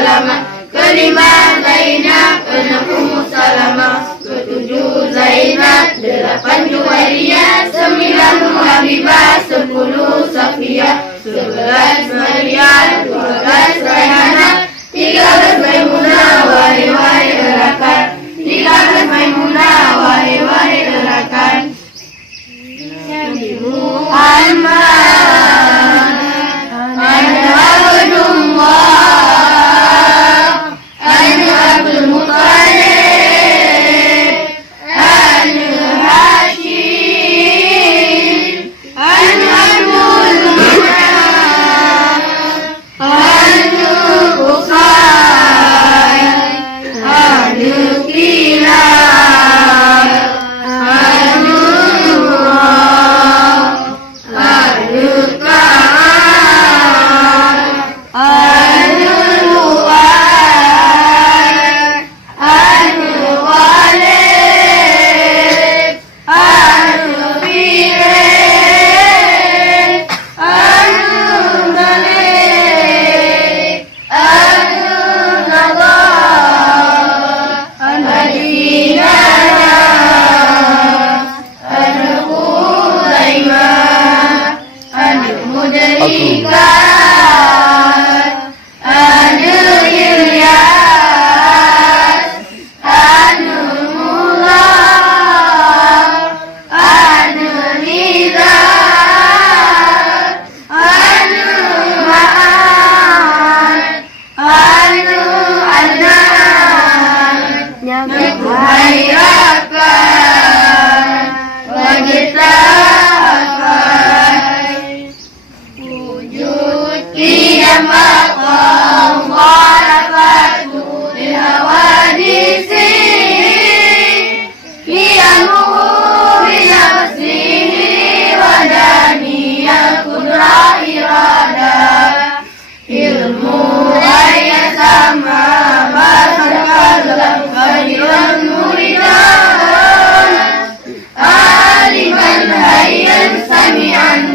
Salamah. Kelima Zainab, keenam Ummu Salamah, ketujuh Zainab, delapan Juwairiyah, sembilan Ummu Habibah, 10 Safiyah, 11 Maryam, 12 Rayhanah, 13 Maimunah, wahai erakan, 13 Maimunah, wahai erakan. Nabi Muhammad ana Abdullah, ana Abdul Muttalib, ana Hashim, ana Abdul Manaf, ana Qusay, ana Kilab, ana Murrah, ana Ka'ab, ana Lu'ay, ana Ghalib, ana Firin, ana Malik, ana Nadar, ana Dinana, ana Khuzaimah, ana Mudrikat, ana Ilyas, ana Mullah, ana Nizar, ana Ma'ad, ana Adnan, Muhairakan, wajtahai, wujud qiyam maqam gharafatu lil hawadisi, qiyamuhu binafsihi wadaniyal qudra irada, ilmu ayat sama basakalam khairan muridan, aliman hayyan sami'an